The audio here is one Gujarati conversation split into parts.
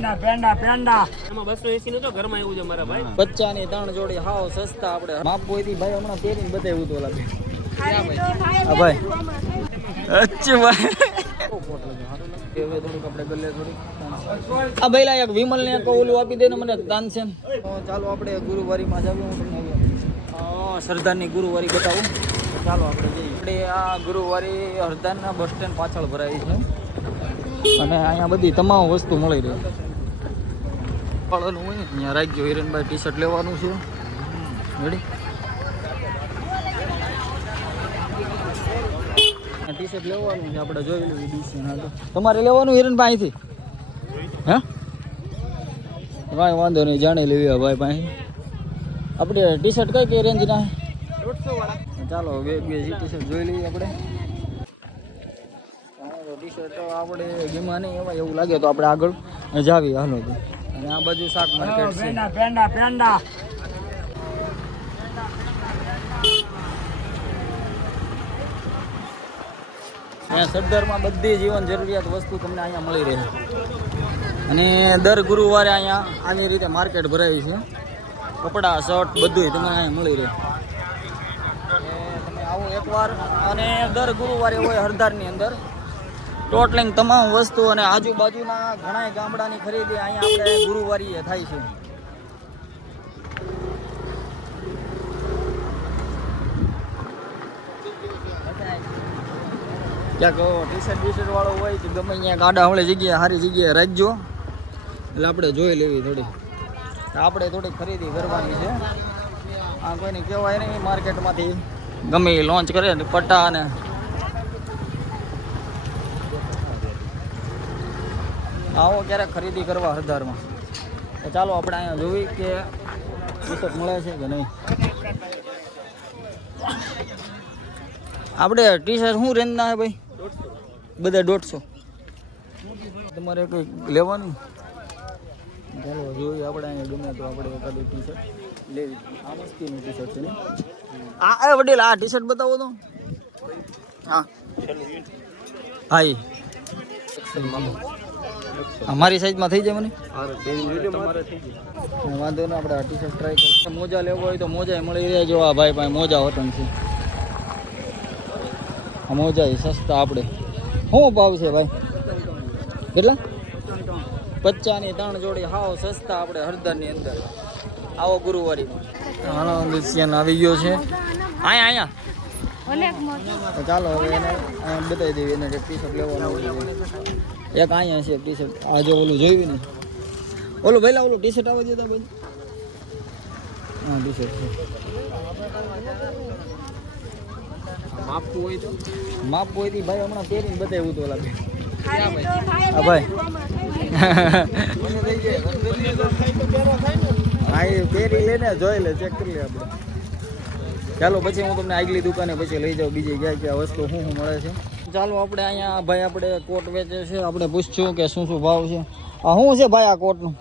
પેંડા પેંડા એમાં 280 નો તો ઘરમાં એવું છે મારા ભાઈ. 50 ની 3 જોડી હાવ સસ્તા. આપણે માપ હોય ભાઈ હમણાં પહેરીને બતાવ્યું તો લાગે. હા ભાઈ અચ્છા ભાઈ હવે થોડુંક આપણે ગલે થોડીક આ ભાઈલા એક વિમલ ને ઓલું આપી દે ને મને તાનસેન. ચાલો આપણે ગુરુવારીમાં જાવ. હું તમને સરદારની ગુરુવારી બતાવું. ચાલો આપણે જઈએ. આપણે આ ગુરુવારી હરદારના બસ સ્ટેન્ડ પાછળ ભરાય છે અને અહીંયા બધી તમામ વસ્તુ મળી રહી. પાળવાનું હોય અહીંયા રાખજો. હિરણભાઈ ટી શર્ટ લેવાનું છે. રેડી ટી શર્ટ લેવાનું છે આપણે. જોઈ લેવું ડીસી. તમારે લેવાનું હિરણભાઈ અહીંથી? હે કાંઈ વાંધો નહીં, જાણી લેવી ભાઈ પાસે. આપણે ટી શર્ટ કઈ રેન્જના? 150 વાળા. ચાલો બે ટી શર્ટ જોઈ લઈએ આપણે. ટી શર્ટ આપણે ગીમાં નહીં એવા એવું લાગે તો આપણે આગળ જાવી. હાલો તો. અને આ બાજુ શાક માર્કેટ છે. પેંડા પેંડા અહીંયા સરદારમાં બધી જીવન જરૂરિયાત વસ્તુ તમને અહીંયા મળી રહે. અને દર ગુરુવારે અહીંયા આવી રીતે માર્કેટ ભરાય છે. કપડાં શર્ટ બધું તમને અહીંયા મળી રહે. તમે આવો એકવાર. અને દર ગુરુવારે હોય હરદારની અંદર ટોટલિંગ તમામ વસ્તુ અને આજુબાજુના ઘણા ગામડાની ખરીદી અહીંયા આપણે ગુરુવારીએ થાય છે. ક્યાંક ટી શર્ટ વાળો હોય કે ગમે અહીંયા ગાડા હવળે જગ્યાએ સારી જગ્યાએ રાખજો. એટલે આપણે જોઈ લેવી થોડી. આપણે થોડી ખરીદી કરવાની છે. આ કોઈને કહેવાય નહીં માર્કેટમાંથી ગમે એ લોન્ચ કરે ને પટ્ટા અને આવો ક્યારેક ખરીદી કરવા હરદારમાં. તો ચાલો આપણે અહીંયા જોઈ કે ટી શર્ટ મળે છે કે નહીં. આપણે ટી શર્ટ શું રેન્જના છે ભાઈ? બધા 150. તમારે કંઈ લેવાનું? ચાલો જોઈએ આપણે અહીંયા ગમે તો આપણે એકાદી ટી શર્ટ લેવી. આ મસ્તીની ટી શર્ટ છે ને. આ વડીલ આ ટી શર્ટ બતાવો તો. હા ભાઈ અમારી સાઈઝમાં થઈ જાય મને વાંધો ને. આપણે આ ટી શર્ટ ટ્રાય કરીએ. મોજા લેવો હોય તો મોજા મળી રહે. જો આ ભાઈ પાસે મોજા હોતન છે. આ મોજા સસ્તા. આપણે શું ભાવ છે ભાઈ? કેટલા? 50 ની 3 જોડી હાવ સસ્તા. આપણે હરદારની અંદર આવો ગુરુવારીમાં. હાલો લુસિયન આવી ગયો છે અહીંયા. તો ચાલો હવે એને બતાવી દેવી. એને ટી શર્ટ લેવાનું એક અહીંયા છે ટી શર્ટ. આ જો ઓલું જોયું ને ઓલું ભાઈ ઓલું ટી શર્ટ આવવા દેતા ભાઈ. હા ટી શર્ટ છે. માપવું હોય તો માપવું હોય તો ભાઈ હમણાં પહેરીને બતાવ્યું તો લાગે. હા ભાઈ હા એ પહેરી લે ને જોઈ લે ચેક કરી લે આપણે. ચાલો પછી હું તમને આગલી દુકાને પછી લઈ જાઉં. બીજી ક્યાં વસ્તુ શું મળે છે. ચાલો આપણે અહીંયા ભાઈ આપણે કોટ વેચે છે. આપણે પૂછશું કે શું ભાવ છે. આ શું છે ભાઈ આ કોટનું?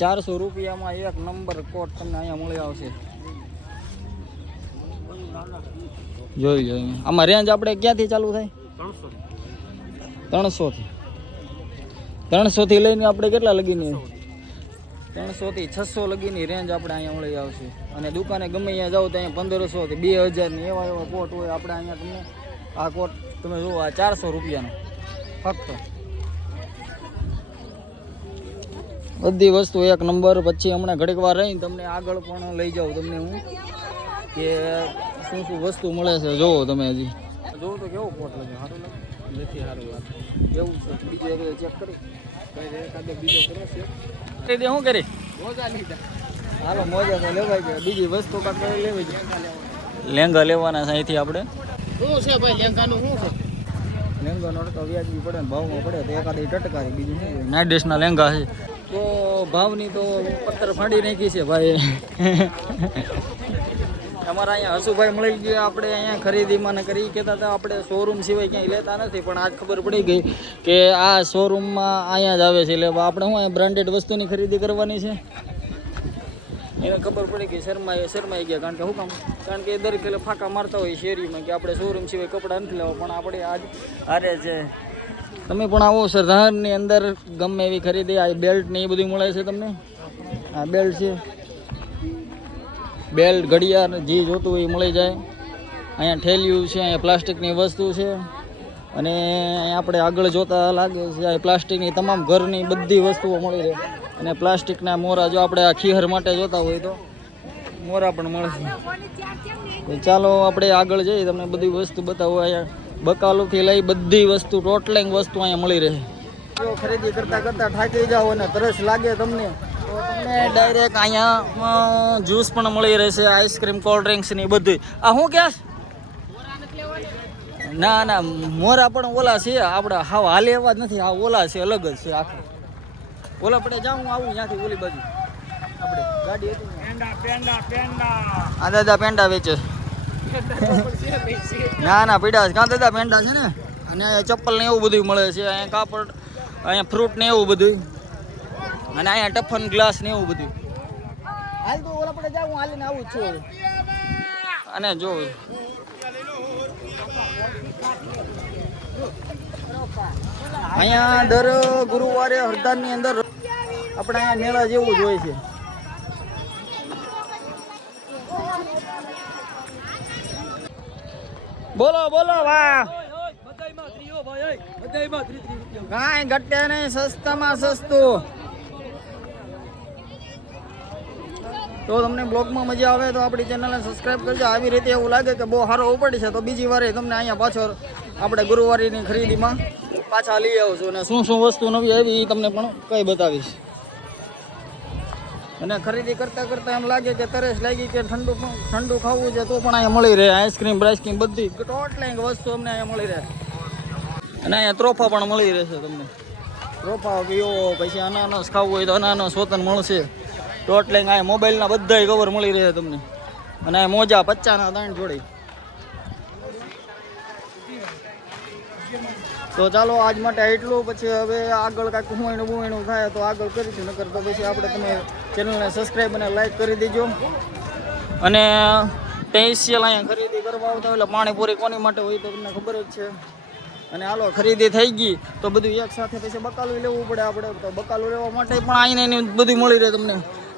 400 રૂપિયામાં એક નંબર કોટ તમને અહીંયા મળી આવશે. જોઈ જોઈએ. આમાં રેન્જ આપણે ક્યાંથી ચાલુ થાય? 300 થી લઈને આપણે કેટલા લગીની? 300 થી 600 લગીની રેન્જ આપણે અહીંયા મળી આવશે. અને દુકાને ગમે અહીંયા જાઓ તો અહીંયા 1500 થી 2000 ની એવા કોટ હોય. આપણે અહીંયા તમને આ કોટ તમે જુઓ આ 400 રૂપિયાનો ફક્ત. બધી વસ્તુ એક નંબર. પછી હમણાં ઘડીક વાર રહીને તમને આગળ પણ લઈ જાઉં તમને હું કે શું વસ્તુ મળે છે. જોવો તમે હજી જોવો તો કેવો કોટ લાગે. સારું લાગે નથી? સારું લાગે એવું છે. બીજો એક ચેક કરી બીજો કરો છે. શું કરી મોજા લીધા? હાલો મોજા તો લેવાય છે. બીજી વસ્તુ કાંઈ લેવી છે. લેંગા લેવાના છે અહીંથી આપણે. શું છે ભાઈ લેંગાનું? શું છે લેંગાનો? તો વ્યાજબી પડે ને ભાવમાં પડે તો એકાદી ટટકારી. બીજું શું નાઇટ ડ્રેસના લેંગા છે તો ભાવની તો પથ્થર ફાડી નાખી છે ભાઈ. અમારા અહીંયા હસુભાઈ મળી ગયા. આપણે અહીંયા ખરીદીમાં ને કરી કહેતા હતા આપણે શોરૂમ સિવાય ક્યાંય લેતા નથી. પણ આજ ખબર પડી ગઈ કે આ શોરૂમમાં અહીંયા જ આવે છે. એટલે આપણે શું અહીંયા બ્રાન્ડેડ વસ્તુની ખરીદી કરવાની છે. એને ખબર પડી કે શરમાઈ ગયા. કારણ કે શું કામ? કારણ કે દરેક ફાંકા મારતા હોય શેરીમાં કે આપણે શોરૂમ સિવાય કપડાં નથી લેવા. પણ આપણે આજ હારે છે તમે પણ આવો સરદારની અંદર ગમે એવી ખરીદી આ બેલ્ટ ને એ બધું મળે છે તમને. આ બેલ્ટ છે, બેલ્ટ ઘડિયાળ જે જોતું હોય એ મળી જાય. અહીંયા ઠેલિયું છે, અહીંયા પ્લાસ્ટિકની વસ્તુ છે અને અહીંયા આપણે આગળ જોતા લાગે છે આ પ્લાસ્ટિકની તમામ ઘરની બધી વસ્તુઓ મળી રહે. અને પ્લાસ્ટિકના મોરા જો આપણે આ ખીહર માટે જોતા હોય તો મોરા પણ મળે છે. તો ચાલો આપણે આગળ જઈએ, તમને બધી વસ્તુ બતાવો. અહીંયા બકાલુથી લઈ બધી વસ્તુ ટોટલિંગ વસ્તુ અહીંયા મળી રહે. જો ખરીદી કરતાં કરતાં થાકી જાઓ અને તરસ લાગે તમને તો તમને ડાયરેક્ટ અહીંયા જ્યુસ પણ મળી રહેશે, આઈસ્ક્રીમ, કોલ્ડ ડ્રિંક્સ ની બધું. આ શું ક્યાં ના ના મોરા પણ ઓલા છે આપણે હાવ હાલે એવા જ નથી. આ ઓલા છે, અલગ જ છે આખા. ઓલા આપણે જાઉં આવું ત્યાંથી ઓલી બાજુ આપણે ગાડી હતી. આ દાદા પેંડા વેચે. ના ના પીડા છે. કાં દાદા પેંડા છે ને. અને અહીંયા ચપ્પલ ને એવું બધું મળે છે. અહીંયા કાપડ, અહીંયા ફ્રૂટ ને એવું બધું. અને અહીંયા ટફન ગ્લાસ ને એવું બધું. હાલ તો ઓલા આપણે જાઉં હાલીને આવું જ છું. અને જો અહીંયા દર ગુરુવારે હરદારની અંદર આપણે અહીંયા મેળા જેવું જ હોય છે. બોલો બોલો વાહ, કાંઈ ઘટે નહીં, સસ્તામાં સસ્તું. તો તમને બ્લોગમાં મજા આવે તો આપણી ચેનલને સબસ્ક્રાઈબ કરજો. આવી રીતે એવું લાગે કે બહુ સારો ઉપડી છે તો બીજી વારે તમને અહીંયા પાછો આપણે ગુરુવારીની ખરીદીમાં પાછા લઈ આવું છું. અને શું શું વસ્તુ નવી આવી એ તમને પણ કઈ બતાવીશ. અને ખરીદી કરતાં કરતાં એમ લાગે કે તરસ લાગી કે ઠંડુ ખાવું છે તો પણ અહીંયા મળી રહે. આઈસ્ક્રીમ બ્રાઈસ્ક્રીમ બધી ટોટલી વસ્તુ અમને અહીંયા મળી રહે. અને અહીંયા ત્રોફા પણ મળી રહેશે તમને. ત્રોફા પીવો, પછી અનાનસ ખાવું હોય તો અનાનસ વતન મળશે. ટોટલી અહીંયા મોબાઈલના બધા કવર મળી રહે તમને. અને અહીંયા મોજા 50ના 3 જોડી. તો ચાલો આજ માટે એટલું. પછી હવે આગળ કાંઈક હુંયણું થાય તો આગળ કરીશું, નકર તો પછી આપણે તમે ચેનલને સબસ્ક્રાઈબ અને લાઈક કરી દેજો. અને સ્પેશિયલ અહીંયા ખરીદી કરવા આવતા એટલે પાણીપુરી કોની માટે હોય તો તમને ખબર જ છે. અને હાલો ખરીદી થઈ ગઈ તો બધું એક સાથે પછી બકાલું લેવું પડે આપણે. તો બકાલું લેવા માટે પણ આઈને બધું મળી રહે તમને.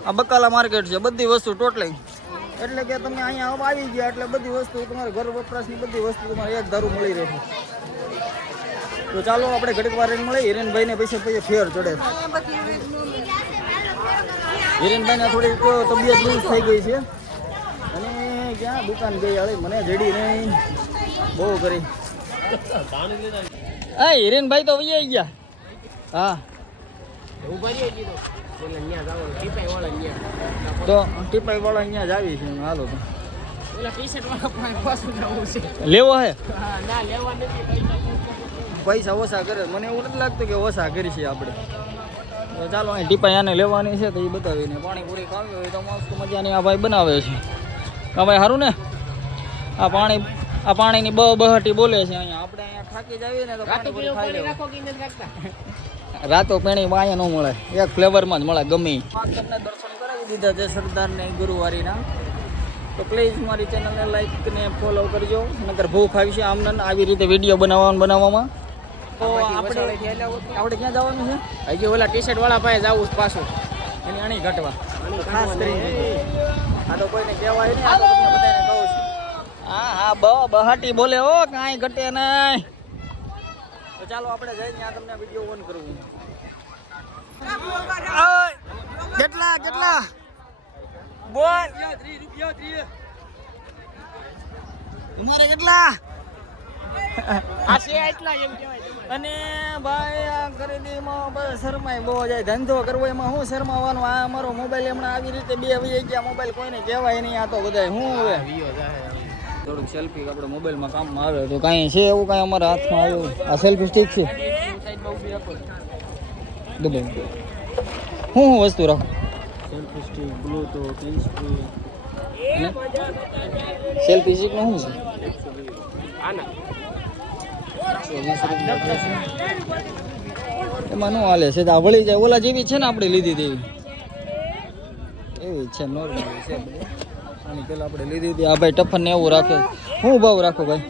આ બકાલા માર્કેટ છે, બધી વસ્તુ ટોટલી. એટલે કે તમે અહીંયા આવી ગયા એટલે બધી વસ્તુ તમારે ઘર વપરાશની બધી વસ્તુ તમારે એક ધારું મળી રહે. તો ચાલો આપણે ઘડીક વાર મળે. હિરેનભાઈને પછી ફેર ચડે. હિરેનભાઈને થોડીક તબિયત લૂઝ થઈ ગઈ છે અને ક્યાં દુકાન ગઈ હાલે મને જડી નહીં બહુ કરી. હા હિરેનભાઈ તો વહી ગયા. હા તો ટીપાઈ વાળા અહીંયા જ આવી છે. હાલો તો લેવો હે પૈસા ઓછા કરે. મને એવું નથી લાગતું કે ઓછા કરી છે આપણે. તો ચાલો અહીં ટીપાઈ આને લેવાની છે તો એ બતાવીને પાણીપુરી ખાવી હોય તો મસ્ત મજાની આ ભાઈ બનાવે છે. હા ભાઈ સારું ને. આ પાણીની બહટી બોલે છે અહીંયા. આપણે અહીંયા થાકી જાવીએ ને તો પાણીપુરી ખાઈ લેવું. રાતો પેણી અહીંયા ન મળે, એક ફ્લેવરમાં જ મળે ગમે. તમને દર્શન કરાવી દીધા છે સરદારને ગુરુવારીના. તો પ્લીઝ મારી ચેનલને લાઈક ને ફોલો કરજો, નકર ભૂખ આવી છે આમને આવી રીતે વિડીયો બનાવવામાં. તો આપણે ક્યાં જવાનું છે? હજી ઓલા ટી-શર્ટ વાળા પાસે જવું પાછું એની અણી ઘટવા ખાસ કરીને. આ તો કોઈને કહેવાય નહીં, આ તો તમને બધાને કહું છું. હા હા બહાટી બોલે હો, કાંઈ ઘટે નહીં. તો ચાલો આપણે જઈને આ તમને વિડીયો ઓન કરવું. કેટલા બોલ તમારે કેટલા? અને ભાઈ આ ખરીદીમાં બસ શરમાય બહુ જાય. ધંધો કરવો એમાં શું શરમાવાનું? આ અમારો મોબાઈલ હમણાં આવી રીતે 2 વહી ગયા. મોબાઈલ કોઈને કહેવાય નહીં. આ તો બધા શું હવે થોડુંક સેલ્ફી આપણે મોબાઈલમાં કામમાં આવે તો કાંઈ છે એવું કાંઈ અમારા હાથમાં આવ્યું. આ સેલ્ફી સ્ટિક છે. શું વસ્તુ રાખો? Selfie stick, bluetooth, hands free. Selfie stick નું શું છે? એમાં નું હાલે છે? આ વળી જાય ઓલા જેવી છે ને આપણે લીધી તેવી એવી છે, નોર્મલ છે. આની પેલા આપણે લીધી હતી. આ ભાઈ ટફન ને એવું રાખે. શું ભાવ રાખો ભાઈ?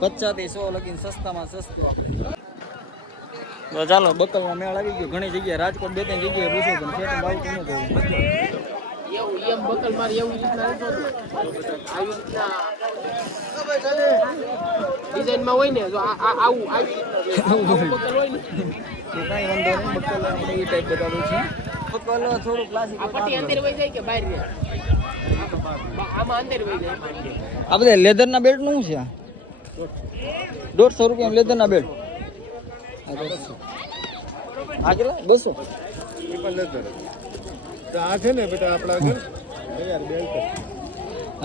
50 થી 100 લગીને સસ્તામાં સસ્તું. તો ચાલો બકલમાં મેળ આવી ગયો. ઘણી જગ્યાએ રાજકોટ 2-3 જગ્યાએ પૂછ્યું પણ સેટિંગ આવતું નતું. એવું એમ બકલ મારી એવી રીતના નથી હોતું. આવી રીતના ડિઝાઇનમાં હોય ને જો આવું આવી રીતના બકલ હોય ને કે કાંઈ વાંધો નહીં. બકલ આપણે એ ટાઈપ બતાવું છે. બકલ થોડું ક્લાસિક. આ પટ્ટી અંદર વહી જાય કે બહાર રહે? આમાં અંદર વહી જાય. આ બધા લેધરના બેલ્ટ નું છે? 150 રૂપિયા લેધરના બેલ્ટ. આ કેટલા? 200. આ છે ને બેટા આપણા ઘર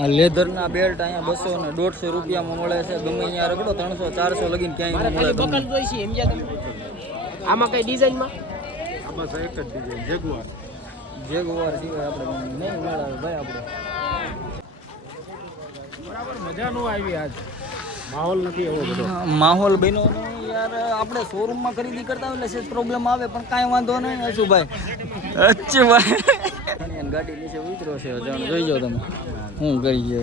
આ લેધરના બેલ્ટ અહીંયા 200 ને 150 રૂપિયામાં મળે છે. ગમે અહીંયા રગડો 300-400 લગીને ક્યાંય ન મળે. બકલ જોઈ છે સમજ્યા તમે? આમાં કઈ ડિઝાઇનમાં આમાં એક જ ડિઝાઇન જેગુઆર જેગુઆર સિવાય આપણે નહીં મળે ભાઈ. આપણે બરાબર મજા નો આવી આજ માહોલ નથી એવો બધો. માહોલ બન્યો ને યાર. આપણે શોરૂમમાં ખરીદી કરતા હોય એટલે પ્રોબ્લેમ આવે પણ કાંઈ વાંધો નહીં. અશુભાઈ ગાડી નીચે ઉતરો છે. જોઈ જાઓ તમે શું કરી છે.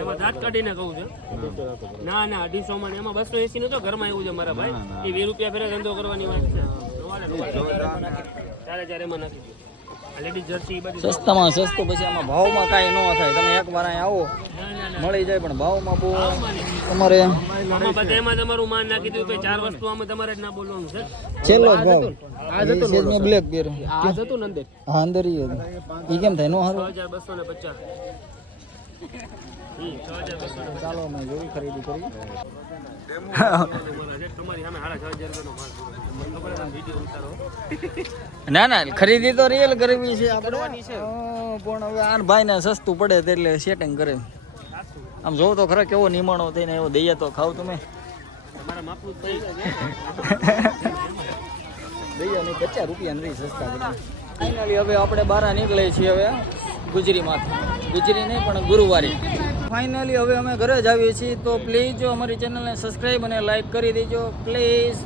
એમાં દાંત કાઢીને કહું છું. ના 250 માં એમાં 280 નું તો ઘરમાં એવું છે મારા ભાઈ. એ 20 રૂપિયા ફેરે ધંધો કરવાની વાત છે. ચાલે એમાં નાખી દો. લેડીઝ જર્સી બધી સસ્તામાં સસ્તું. પછી આમાં ભાવમાં કાંઈ ન થાય. તમે એકવાર અહીં આવો મળી જાય પણ ભાવમાં બહુ તમારે એમાં તમારું માન નાખી દીધું કે 4 વસ્તુ આમાં તમારે જ ના બોલવાનું છે. છેલ્લો જ ભાવ. આ જતું સેજનો બ્લેક પહેરો. આ જતું ને અંદર હા અંદર ઈ હતું. ઈ કેમ થાય? નો હારું. 6250. ચાલો અમે જોઈ ખરીદી કરી. તમારી સામે 6500 રૂપિયાનો માલ. ના ખરીદી તો રિયલ કરવી છે આપણે. પણ હવે આ ભાઈને સસ્તું પડે એટલે સેટિંગ કરે. આમ જોવો તો ખરા કેવો નિમાણો થઈને એવો દઈએ તો ખાવ તમે. તમારા માપનું થઈ જાય દઈએ નહીં 50 રૂપિયા નથી સસ્તા બધા. ફાઇનલી હવે આપણે બહાર નીકળીએ છીએ હવે ગુજરીમાંથી. ગુજરી નહીં પણ ગુરુવારે. ફાઇનલી હવે અમે ઘરે જ આવીએ છીએ. તો પ્લીઝ જો અમારી ચેનલને સબસ્ક્રાઈબ અને લાઈક કરી દેજો પ્લીઝ.